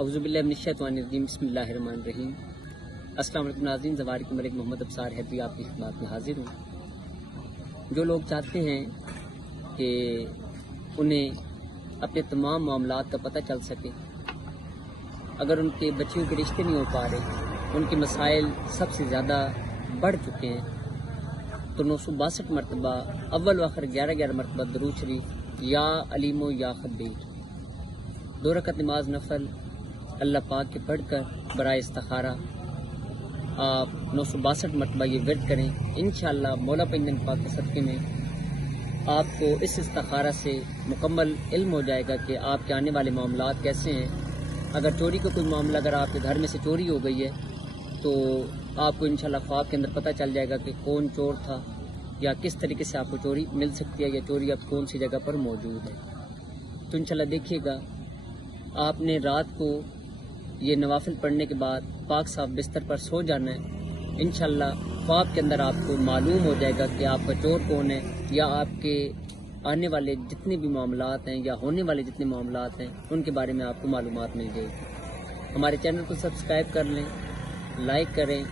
اعوذ باللہ من الشیطان الرجیم بسم اللہ الرحمن الرحیم۔ السلام علیکم ناظرین، زواری کے ملک محمد ابصار حیدری آپ کی خدمت میں حاضر ہوں۔ جو لوگ چاہتے ہیں کہ انہیں اپنے تمام معاملات کا پتہ چل سکے، اگر ان کے بچیوں کے رشتے نہیں ہو پا رہے، ان کے مسائل سب سے زیادہ بڑھ چکے ہیں، تو 962 مرتبہ اول و آخر 11 مرتبہ درود شریف یا علیم و یا خبیر 2 رکعت نماز نفل اللہ پاک کے پڑھ کر برائے استخارہ آپ 962 مرتبہ یہ ورد کریں۔ انشاءاللہ مولا پنجن پاک کے صدقے میں آپ کو اس استخارہ سے مکمل علم ہو جائے گا کہ آپ کے آنے والے معاملات کیسے ہیں۔ اگر چوری کا کوئی معاملہ اگر آپ کے گھر میں سے چوری ہو گئی ہے تو آپ کو انشاءاللہ خواب کے اندر پتہ چل جائے گا کہ کون چور تھا یا کس طریقے سے آپ کو چوری مل سکتی ہے یا چوری اب کون سی جگہ پر موجود ہے۔ تو انشاءاللہ دیکھیے گا، آپ نے رات کو یہ نوافل پڑھنے کے بعد پاک صاف بستر پر سو جانا ہے۔ انشاءاللہ خواب کے اندر آپ کو معلوم ہو جائے گا کہ آپ کا چور کون ہے، یا آپ کے آنے والے جتنے بھی معاملات ہیں یا ہونے والے جتنے معاملات ہیں ان کے بارے میں آپ کو معلومات مل جائے گی۔ ہمارے چینل کو سبسکرائب کر لیں، لائک کریں،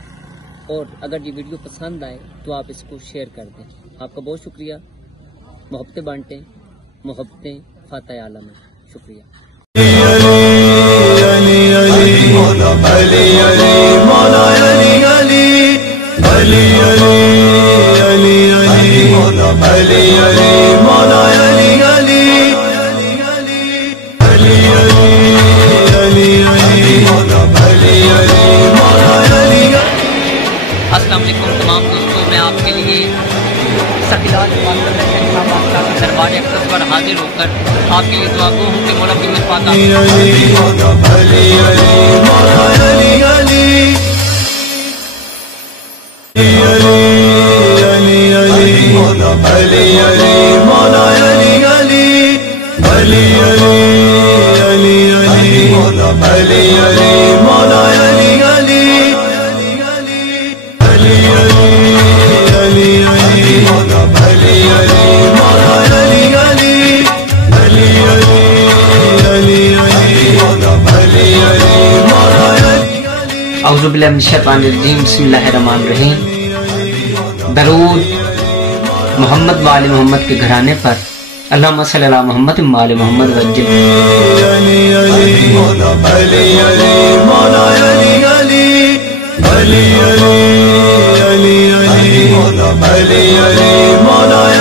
اور اگر یہ ویڈیو پسند آئے تو آپ اس کو شیئر کر دیں۔ آپ کا بہت شکریہ۔ محبتیں بانٹیں، محبتیں فاتح عالم ہیں۔ شکریہ۔ السلام علیکم تمام دوستوں، میں آپ کے لیے سکیلات دربار اقدس پر حاضر ہو کر آپ کے لیے دعا گو ہوں کہ مولا پنجن پاک اعوذ باللہ من الشیطان الرجیم بسم اللہ الرحمن الرحیم۔ درود محمد و آل محمد کے گھرانے پر، اللہم صلی علی محمد و آل محمد وجل۔ مولا